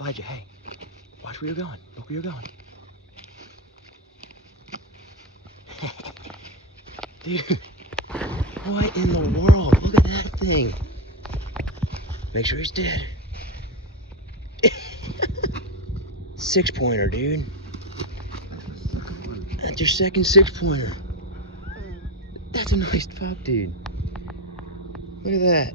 Elijah, hey. Watch where you're going. Look where you're going. Dude, what in the world? Look at that thing. Make sure he's dead. 6-pointer, dude. That's your second 6-pointer. That's a nice buck, dude. Look at that.